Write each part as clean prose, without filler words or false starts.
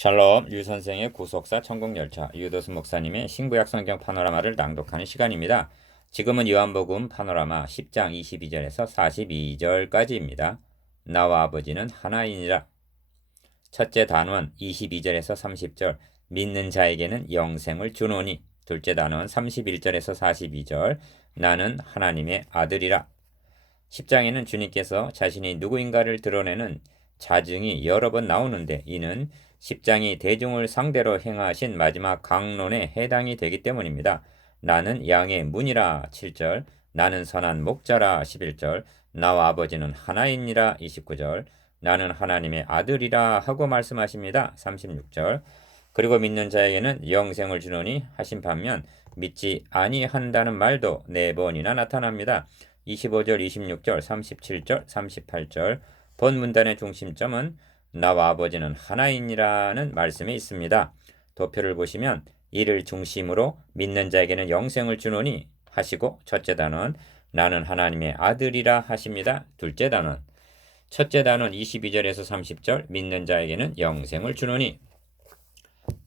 샬롬 유 선생의 구속사 천국열차 유도수 목사님의 신구약 성경 파노라마를 낭독하는 시간입니다. 지금은 요한복음 파노라마 10장 22절에서 42절까지입니다. 나와 아버지는 하나이니라. 첫째 단원 22절에서 30절 믿는 자에게는 영생을 주노니. 둘째 단원 31절에서 42절 나는 하나님의 아들이라. 10장에는 주님께서 자신이 누구인가를 드러내는 자증이 여러 번 나오는데 이는 10장이 대중을 상대로 행하신 마지막 강론에 해당이 되기 때문입니다. 나는 양의 문이라 7절, 나는 선한 목자라 11절, 나와 아버지는 하나이니라 29절, 나는 하나님의 아들이라 하고 말씀하십니다. 36절. 그리고 믿는 자에게는 영생을 주노니 하신 반면 믿지 아니한다는 말도 4번이나 나타납니다. 25절, 26절, 37절, 38절 본문단의 중심점은 나와 아버지는 하나이니라는 말씀에 있습니다. 도표를 보시면 이를 중심으로 믿는 자에게는 영생을 주노니 하시고 첫째 단원 나는 하나님의 아들이라 하십니다. 둘째 단원 첫째 단원 22절에서 30절 믿는 자에게는 영생을 주노니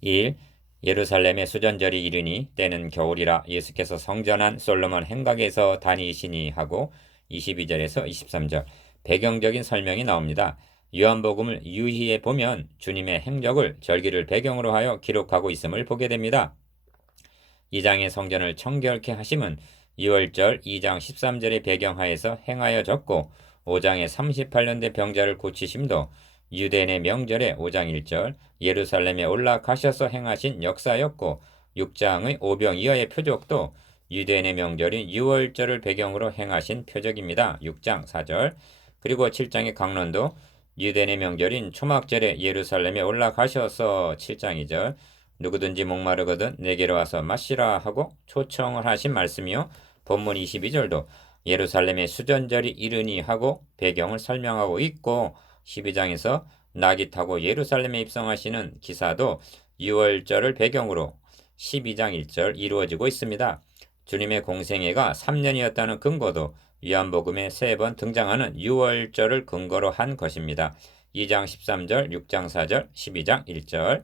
1. 예루살렘의 수전절이 이르니 때는 겨울이라 예수께서 성전한 솔로몬 행각에서 다니시니 하고 22절에서 23절 배경적인 설명이 나옵니다. 요한복음을 유희해 보면 주님의 행적을 절기를 배경으로 하여 기록하고 있음을 보게 됩니다. 2장의 성전을 청결케 하심은 6월절 2장 13절의 배경하에서 행하여졌고 5장의 38년대 병자를 고치심도 유대인의 명절에 5장 1절 예루살렘에 올라가셔서 행하신 역사였고 6장의 오병이어의 표적도 유대인의 명절인 6월절을 배경으로 행하신 표적입니다. 6장 4절 그리고 7장의 강론도 유대인의 명절인 초막절에 예루살렘에 올라가셔서 7장 2절 누구든지 목마르거든 내게로 와서 마시라 하고 초청을 하신 말씀이요. 본문 22절도 예루살렘의 수전절이 이르니 하고 배경을 설명하고 있고 12장에서 낙이 타고 예루살렘에 입성하시는 기사도 6월절을 배경으로 12장 1절 이루어지고 있습니다. 주님의 공생애가 3년이었다는 근거도 요한복음에 3번 등장하는 6월절을 근거로 한 것입니다. 2장 13절, 6장 4절, 12장 1절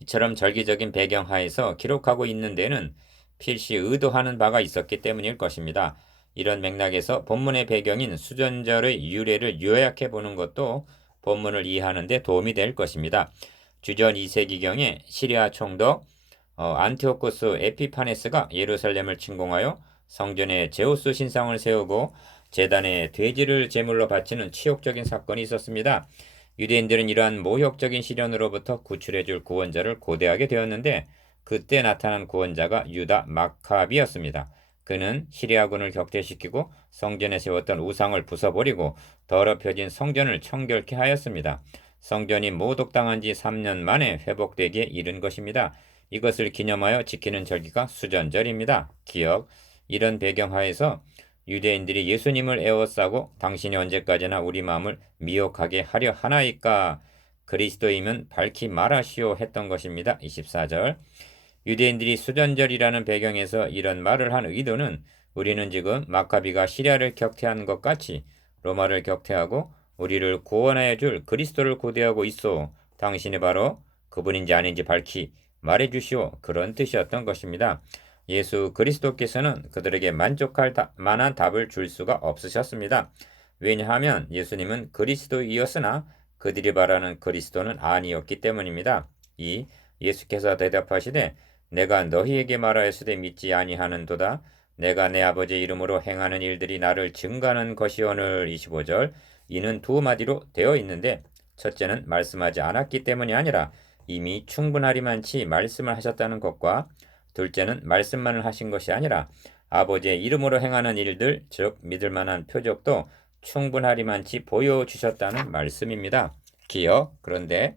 이처럼 절기적인 배경하에서 기록하고 있는 데는 필시 의도하는 바가 있었기 때문일 것입니다. 이런 맥락에서 본문의 배경인 수전절의 유래를 요약해 보는 것도 본문을 이해하는 데 도움이 될 것입니다. 주전 2세기경에 시리아 총독 안티오코스 에피파네스가 예루살렘을 침공하여 성전에 제우스 신상을 세우고 제단에 돼지를 제물로 바치는 치욕적인 사건이 있었습니다. 유대인들은 이러한 모욕적인 시련으로부터 구출해줄 구원자를 고대하게 되었는데 그때 나타난 구원자가 유다 마카비였습니다. 그는 시리아군을 격퇴시키고 성전에 세웠던 우상을 부숴버리고 더럽혀진 성전을 청결케 하였습니다. 성전이 모독당한 지 3년 만에 회복되기에 이른 것입니다. 이것을 기념하여 지키는 절기가 수전절입니다. 기억, 이런 배경하에서 유대인들이 예수님을 에워싸고 당신이 언제까지나 우리 마음을 미혹하게 하려 하나이까 그리스도이면 밝히 말하시오 했던 것입니다. 24절 유대인들이 수전절이라는 배경에서 이런 말을 한 의도는 우리는 지금 마카비가 시리아를 격퇴한 것 같이 로마를 격퇴하고 우리를 구원하여 줄 그리스도를 고대하고 있어 당신이 바로 그분인지 아닌지 밝히 말해주시오 그런 뜻이었던 것입니다. 예수 그리스도께서는 그들에게 만족할 만한 답을 줄 수가 없으셨습니다. 왜냐하면 예수님은 그리스도이었으나 그들이 바라는 그리스도는 아니었기 때문입니다. 예수께서 대답하시되 내가 너희에게 말하였으되 믿지 아니하는도다. 내가 내 아버지의 이름으로 행하는 일들이 나를 증거하는 것이오늘 25절 이는 두 마디로 되어 있는데 첫째는 말씀하지 않았기 때문이 아니라 이미 충분하리만치 말씀을 하셨다는 것과 둘째는 말씀만을 하신 것이 아니라 아버지의 이름으로 행하는 일들 즉 믿을 만한 표적도 충분하리만치 보여주셨다는 말씀입니다. 기억 그런데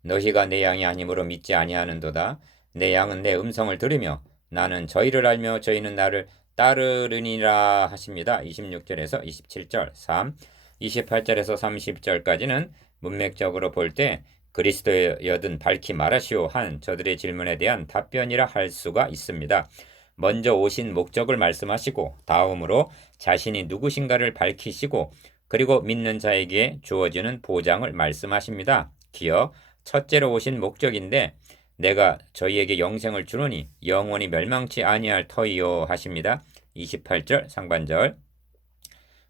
너희가 내 양이 아니므로 믿지 아니하는도다. 내 양은 내 음성을 들으며 나는 저희를 알며 저희는 나를 따르느니라 하십니다. 26절에서 27절 3, 28절에서 30절까지는 문맥적으로 볼 때 그리스도여든 밝히 말하시오 한 저들의 질문에 대한 답변이라 할 수가 있습니다. 먼저 오신 목적을 말씀하시고 다음으로 자신이 누구신가를 밝히시고 그리고 믿는 자에게 주어지는 보장을 말씀하십니다. 기어 첫째로 오신 목적인데 내가 저희에게 영생을 주노니 영원히 멸망치 아니할 터이요 하십니다. 28절 상반절.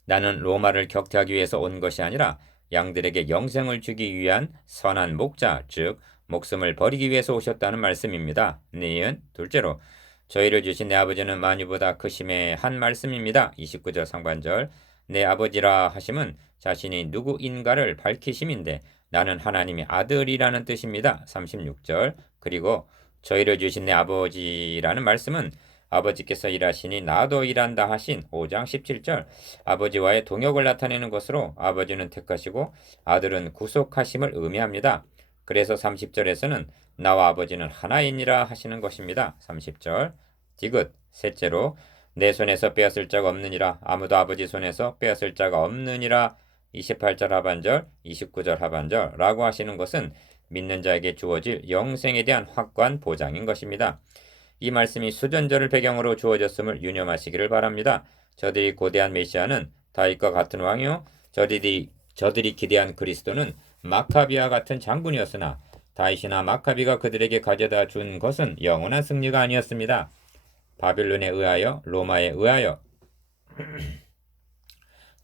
나는 로마를 격퇴하기 위해서 온 것이 아니라 양들에게 영생을 주기 위한 선한 목자, 즉 목숨을 버리기 위해서 오셨다는 말씀입니다. 니은 둘째로 저희를 주신 내 아버지는 만유보다 크심에 한 말씀입니다. 29절 상반절. 내 아버지라 하심은 자신이 누구인가를 밝히심인데 나는 하나님의 아들이라는 뜻입니다. 36절. 그리고 저희를 주신 내 아버지라는 말씀은 아버지께서 일하시니 나도 일한다 하신 5장 17절. 아버지와의 동역을 나타내는 것으로 아버지는 택하시고 아들은 구속하심을 의미합니다. 그래서 30절에서는 나와 아버지는 하나이니라 하시는 것입니다. 30절. 디귿 셋째로 내 손에서 빼앗을 자가 없느니라 아무도 아버지 손에서 빼앗을 자가 없느니라 28절 하반절 29절 하반절 라고 하시는 것은 믿는 자에게 주어질 영생에 대한 확고한 보장인 것입니다. 이 말씀이 수전절을 배경으로 주어졌음을 유념하시기를 바랍니다. 저들이 고대한 메시아는 다윗과 같은 왕이요 저들이 기대한 그리스도는 마카비와 같은 장군이었으나 다윗이나 마카비가 그들에게 가져다 준 것은 영원한 승리가 아니었습니다. 바빌론에 의하여 로마에 의하여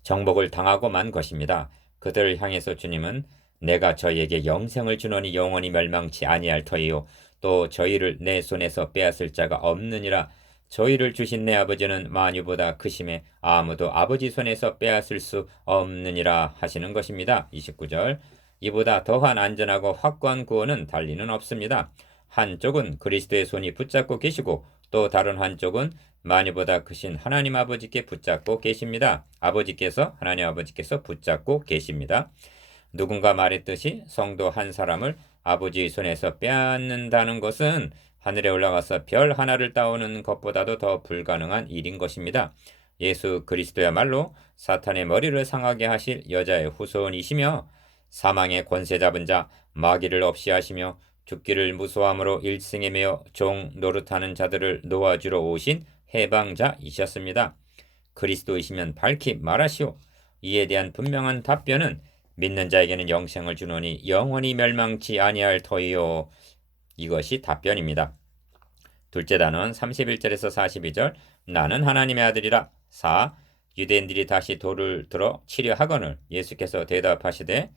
정복을 당하고 만 것입니다. 그들을 향해서 주님은 내가 저희에게 영생을 주노니 영원히 멸망치 아니할 터이요 또 저희를 내 손에서 빼앗을 자가 없느니라. 저희를 주신 내 아버지는 만유보다 크심에 아무도 아버지 손에서 빼앗을 수 없느니라 하시는 것입니다. 29절. 이보다 더한 안전하고 확고한 구원은 달리는 없습니다. 한쪽은 그리스도의 손이 붙잡고 계시고 또 다른 한쪽은 만유보다 크신 하나님 아버지께 붙잡고 계십니다. 하나님 아버지께서 붙잡고 계십니다. 누군가 말했듯이 성도 한 사람을 아버지의 손에서 빼앗는다는 것은 하늘에 올라가서 별 하나를 따오는 것보다도 더 불가능한 일인 것입니다. 예수 그리스도야말로 사탄의 머리를 상하게 하실 여자의 후손이시며 사망의 권세 잡은 자 마귀를 없이 하시며 죽기를 무소함으로 일승에 매어 종 노릇하는 자들을 놓아주러 오신 해방자이셨습니다. 그리스도이시면 밝히 말하시오. 이에 대한 분명한 답변은 믿는 자에게는 영생을 주노니 영원히 멸망치 아니할 터이요. 이것이 답변입니다. 둘째 단원 31절에서 42절. 나는 하나님의 아들이라. 4. 유대인들이 다시 돌을 들어 치려 하거늘 예수께서 대답하시되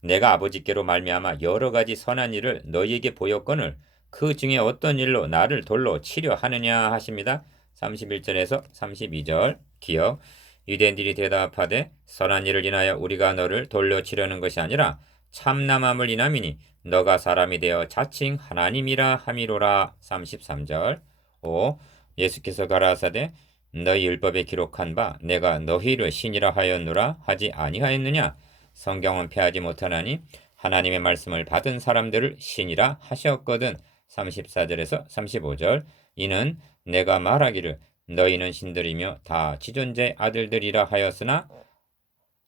내가 아버지께로 말미암아 여러 가지 선한 일을 너희에게 보였거늘 그 중에 어떤 일로 나를 돌로 치려 하느냐 하십니다. 31절에서 32절. 기억. 유대인들이 대답하되 선한 일을 인하여 우리가 너를 돌려 치려는 것이 아니라 참남함을 인함이니 너가 사람이 되어 자칭 하나님이라 함이로라. 33절. 5. 예수께서 가라사대 너희 율법에 기록한 바 내가 너희를 신이라 하였노라 하지 아니하였느냐. 성경은 폐하지 못하나니 하나님의 말씀을 받은 사람들을 신이라 하셨거든. 34절에서 35절. 이는 내가 말하기를 너희는 신들이며 다 지존재 아들들이라 하였으나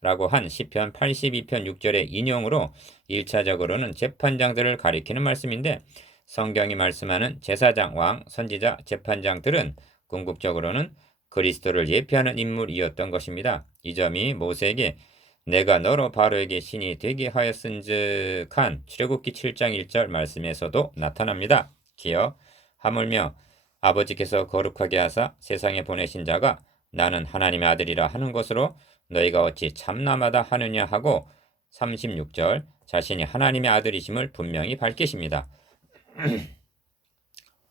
라고 한 시편 82편 6절의 인용으로 1차적으로는 재판장들을 가리키는 말씀인데 성경이 말씀하는 제사장, 왕, 선지자, 재판장들은 궁극적으로는 그리스도를 예표하는 인물이었던 것입니다. 이 점이 모세에게 내가 너로 바로에게 신이 되게 하였은즉 한 출애굽기 7장 1절 말씀에서도 나타납니다. 기억. 하물며 아버지께서 거룩하게 하사 세상에 보내신 자가 나는 하나님의 아들이라 하는 것으로 너희가 어찌 참남하다 하느냐 하고 36절 자신이 하나님의 아들이심을 분명히 밝히십니다.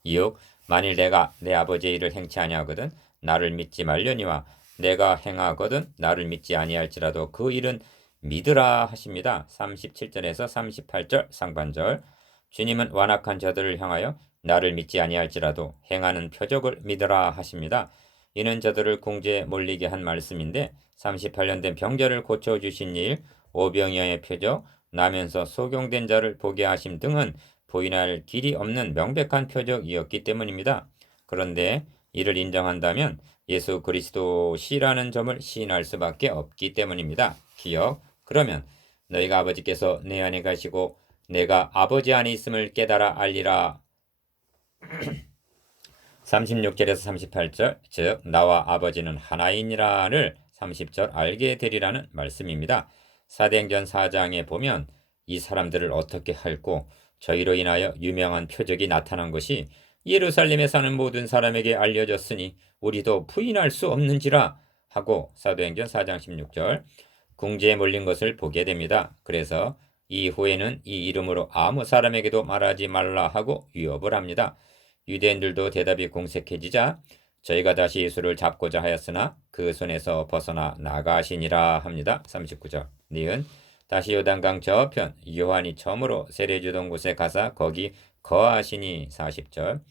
6. 만일 내가 내 아버지의 일을 행치 아니하거든 나를 믿지 말려니와 내가 행하거든 나를 믿지 아니할지라도 그 일은 믿으라 하십니다. 37절에서 38절 상반절. 주님은 완악한 자들을 향하여 나를 믿지 아니할지라도 행하는 표적을 믿으라 하십니다. 이는 저들을 궁지에 몰리게 한 말씀인데 38년 된 병자를 고쳐주신 일, 오병이어의 표적, 나면서 소경된 자를 보게 하심 등은 부인할 길이 없는 명백한 표적이었기 때문입니다. 그런데 이를 인정한다면 예수 그리스도시라는 점을 시인할 수밖에 없기 때문입니다. 기억. 그러면 너희가 아버지께서 내 안에 가시고 내가 아버지 안에 있음을 깨달아 알리라. 36절에서 38절 즉 나와 아버지는 하나이니라를 30절 알게 되리라는 말씀입니다. 사도행전 4장에 보면 이 사람들을 어떻게 할꼬? 저희로 인하여 유명한 표적이 나타난 것이 예루살렘에 사는 모든 사람에게 알려졌으니 우리도 부인할 수 없는지라 하고 사도행전 4장 16절 궁지에 몰린 것을 보게 됩니다. 그래서 이후에는 이 이름으로 아무 사람에게도 말하지 말라 하고 위협을 합니다. 유대인들도 대답이 공색해지자 저희가 다시 예수를 잡고자 하였으나 그 손에서 벗어나 나가시니라 합니다. 39절 니은 다시 요단강 저편 요한이 처음으로 세례 주던 곳에 가사 거기 거하시니 40절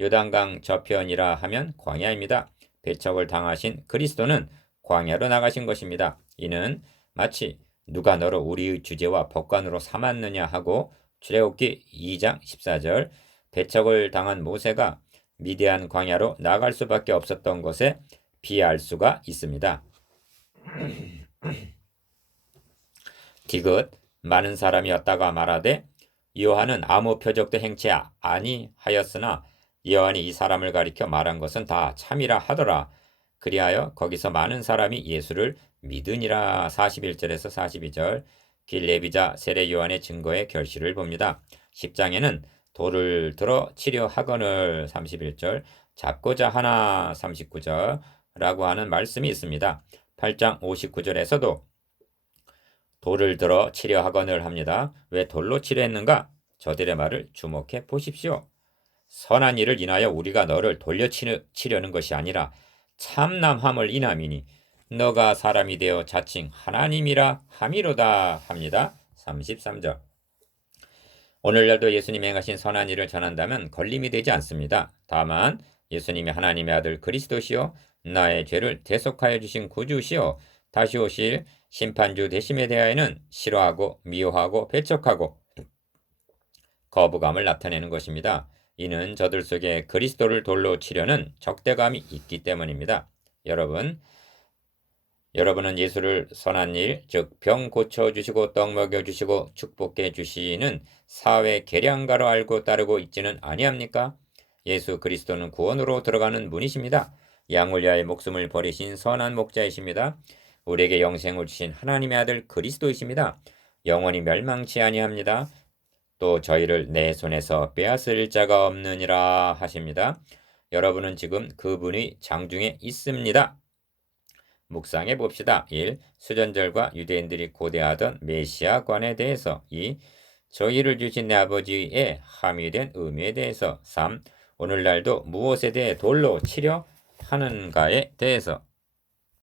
요단강 저편이라 하면 광야입니다. 배척을 당하신 그리스도는 광야로 나가신 것입니다. 이는 마치 누가 너를 우리의 주제와 법관으로 삼았느냐 하고 출애굽기 2장 14절 배척을 당한 모세가 미디안 광야로 나갈 수밖에 없었던 것에 비할 수가 있습니다. 디귿 많은 사람이었다가 말하되 요한은 아무 표적도 행치 아니하였으나 요한이 이 사람을 가리켜 말한 것은 다 참이라 하더라. 그리하여 거기서 많은 사람이 예수를 믿으니라. 41절에서 42절 길레비자 세례 요한의 증거의 결실을 봅니다. 10장에는 돌을 들어 치려 하거늘 31절 잡고자 하나 39절 라고 하는 말씀이 있습니다. 8장 59절에서도 돌을 들어 치려 하거늘 합니다. 왜 돌로 치려 했는가? 저들의 말을 주목해 보십시오. 선한 일을 인하여 우리가 너를 돌려치려는 것이 아니라 참남함을 인함이니 너가 사람이 되어 자칭 하나님이라 함이로다 합니다. 33절 오늘날도 예수님이 행하신 선한 일을 전한다면 걸림이 되지 않습니다. 다만 예수님이 하나님의 아들 그리스도시요 나의 죄를 대속하여 주신 구주시요 다시 오실 심판주 되심에 대하여는 싫어하고 미워하고 배척하고 거부감을 나타내는 것입니다. 이는 저들 속에 그리스도를 돌로 치려는 적대감이 있기 때문입니다. 여러분은 예수를 선한 일, 즉 병 고쳐주시고 떡 먹여주시고 축복해 주시는 사회 계량가로 알고 따르고 있지는 아니합니까? 예수 그리스도는 구원으로 들어가는 문이십니다. 양을 위하여 목숨을 버리신 선한 목자이십니다. 우리에게 영생을 주신 하나님의 아들 그리스도이십니다. 영원히 멸망치 아니합니다. 또 저희를 내 손에서 빼앗을 자가 없느니라 하십니다. 여러분은 지금 그분의 장중에 있습니다. 묵상해 봅시다. 1. 수전절과 유대인들이 고대하던 메시아관에 대해서 2. 저희를 주신 내 아버지의 함유된 의미에 대해서 3. 오늘날도 무엇에 대해 돌로 치려 하는가에 대해서